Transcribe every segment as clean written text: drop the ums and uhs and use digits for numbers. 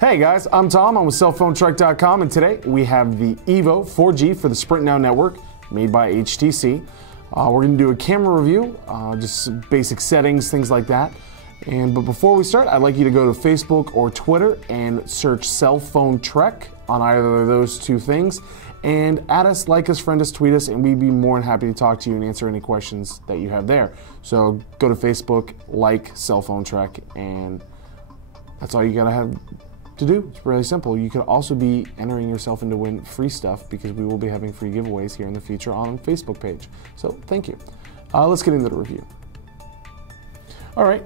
Hey guys, I'm Tom. I'm with cellphonetrek.com, and today we have the Evo 4G for the Sprint Now network, made by HTC. We're going to do a camera review, just some basic settings, things like that. But before we start, I'd like you to go to Facebook or Twitter and search Cell Phone Trek on either of those two things, and add us, like us, friend us, tweet us, and we'd be more than happy to talk to you and answer any questions that you have there. So go to Facebook, like Cell Phone Trek, and that's all you gotta have to do. It's really simple. You could also be entering yourself in to win free stuff, because we will be having free giveaways here in the future on our Facebook page. So thank you. Let's get into the review. All right,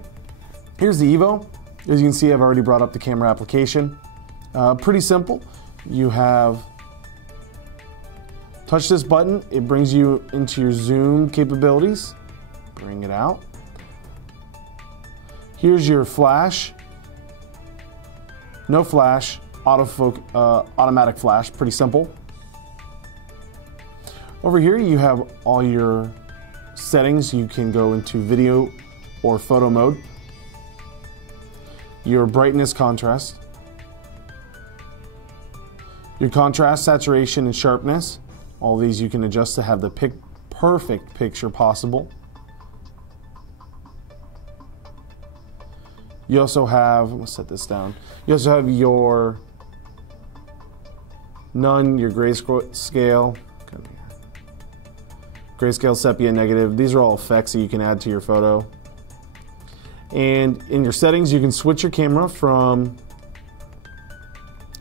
here's the Evo. As you can see, I've already brought up the camera application. Pretty simple. You have touch this button, it brings you into your zoom capabilities. Bring it out. Here's your flash. No flash, automatic flash, pretty simple. Over here you have all your settings. You can go into video or photo mode. Your brightness, contrast. Your contrast, saturation, and sharpness. All these you can adjust to have the perfect picture possible. You also have, let's set this down. You also have your none, your grayscale, sepia, negative. These are all effects that you can add to your photo. And in your settings, you can switch your camera from,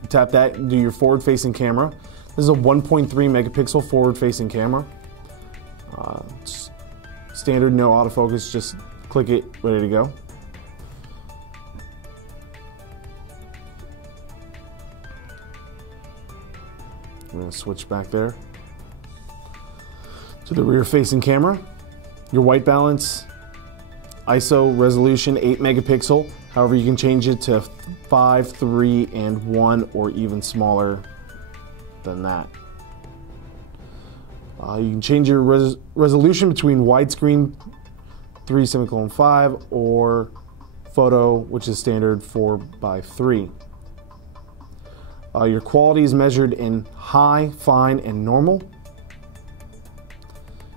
tap that, do your forward-facing camera. This is a 1.3 megapixel forward-facing camera. It's standard, no autofocus, just click it, ready to go. I'm going to switch back there to the rear-facing camera. Your white balance, ISO resolution 8 megapixel. However, you can change it to 5, 3, and 1, or even smaller than that. You can change your resolution between widescreen 3:5 or photo, which is standard 4:3. Your quality is measured in high, fine, and normal.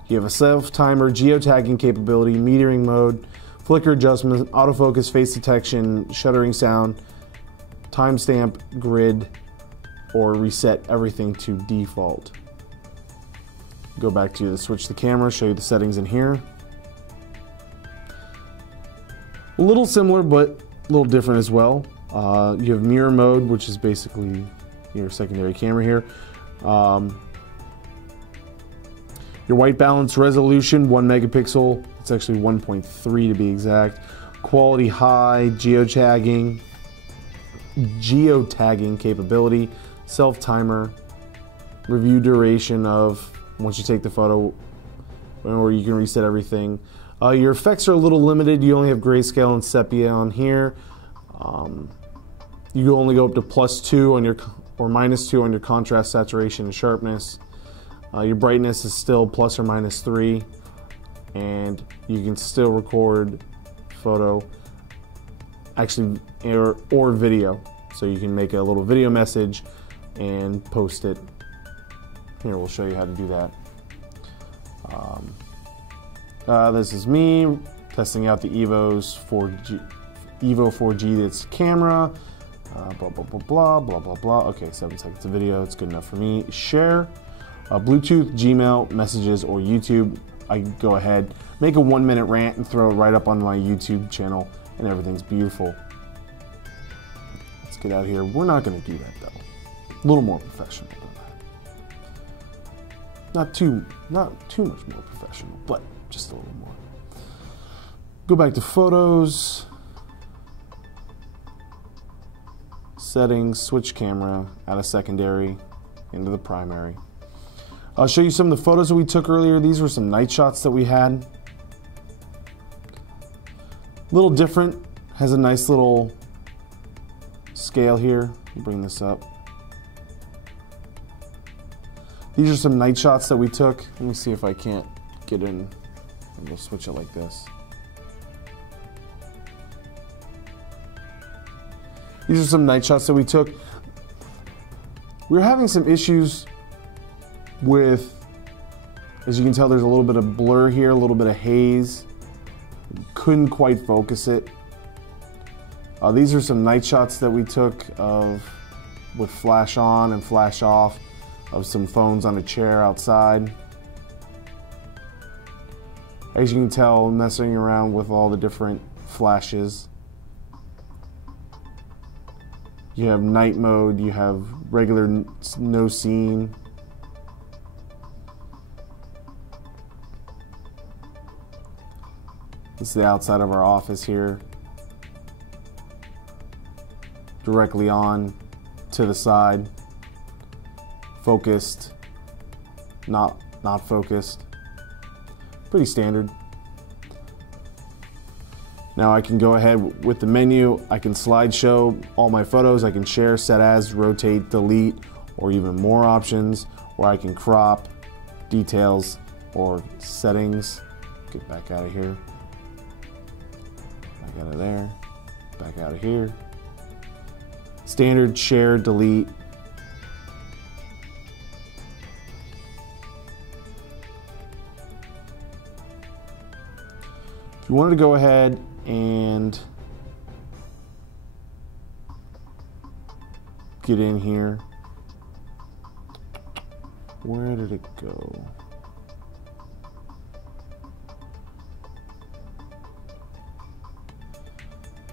You have a self-timer, geotagging capability, metering mode, flicker adjustment, autofocus, face detection, shuttering sound, timestamp, grid, or reset everything to default. Go back to switch the camera, show you the settings in here. A little similar, but a little different as well. You have mirror mode, which is basically your secondary camera here. Your white balance resolution, 1 megapixel. It's actually 1.3 to be exact. Quality high, geotagging capability, self-timer, review duration of once you take the photo, or you can reset everything. Your effects are a little limited. You only have grayscale and sepia on here. You only go up to +2 on your, or -2 on your contrast, saturation, and sharpness. Your brightness is still ±3, and you can still record photo, actually, or video. So you can make a little video message and post it. Here, we'll show you how to do that. This is me testing out the Evo 4G, that's camera. Blah, blah, blah, blah, blah, blah, blah. Okay, 7 seconds of video, it's good enough for me. Share, Bluetooth, Gmail, messages, or YouTube. I go ahead, make a 1-minute rant and throw it right up on my YouTube channel, and everything's beautiful. Let's get out of here. We're not going to do that though. A little more professional than that. Not too much more professional, but just a little more. Go back to photos. Settings, switch camera, add a secondary into the primary. I'll show you some of the photos that we took earlier. These were some night shots that we had. A little different, has a nice little scale here. Bring this up. These are some night shots that we took. Let me see if I can't get in. We'll switch it like this. These are some night shots that we took. We were having some issues with, as you can tell, there's a little bit of blur here, a little bit of haze. Couldn't quite focus it. These are some night shots that we took with flash on and flash off of some phones on a chair outside. As you can tell, messing around with all the different flashes. You have night mode, you have regular no scene. This is the outside of our office here. Directly on, to the side, focused, not focused. Pretty standard. Now I can go ahead with the menu. I can slideshow all my photos. I can share, set as, rotate, delete, or even more options. Or I can crop, details, or settings. Get back out of here. Back out of there. Back out of here. Standard, share, delete. If you wanted to go ahead and get in here, where did it go?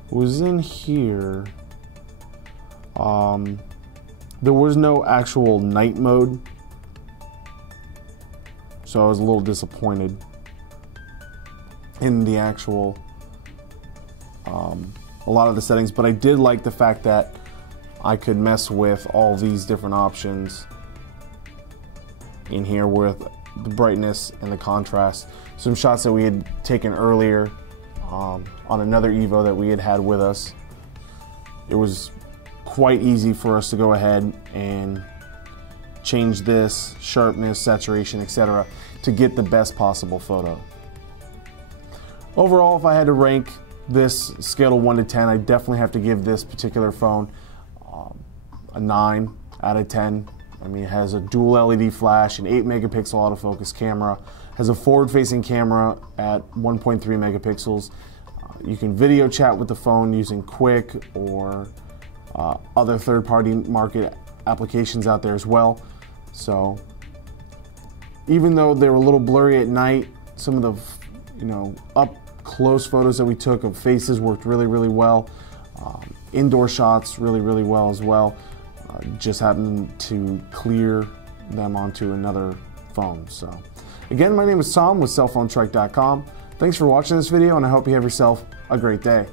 It was in here. There was no actual night mode, so I was a little disappointed in the actual a lot of the settings, but I did like the fact that I could mess with all these different options in here with the brightness and the contrast. Some shots that we had taken earlier on another Evo that we had with us. It was quite easy for us to go ahead and change this, sharpness, saturation, etc. to get the best possible photo. Overall, if I had to rank this scale of 1 to 10, I definitely have to give this particular phone a 9 out of 10. I mean, it has a dual LED flash, an 8 megapixel autofocus camera, has a forward-facing camera at 1.3 megapixels. You can video chat with the phone using Quick or other third-party market applications out there as well. So even though they were a little blurry at night, some of the up close photos that we took of faces worked really, really well. Indoor shots really well as well. Just happened to clear them onto another phone. So again, my name is Tom with cellphonetrek.com. Thanks for watching this video, and I hope you have yourself a great day.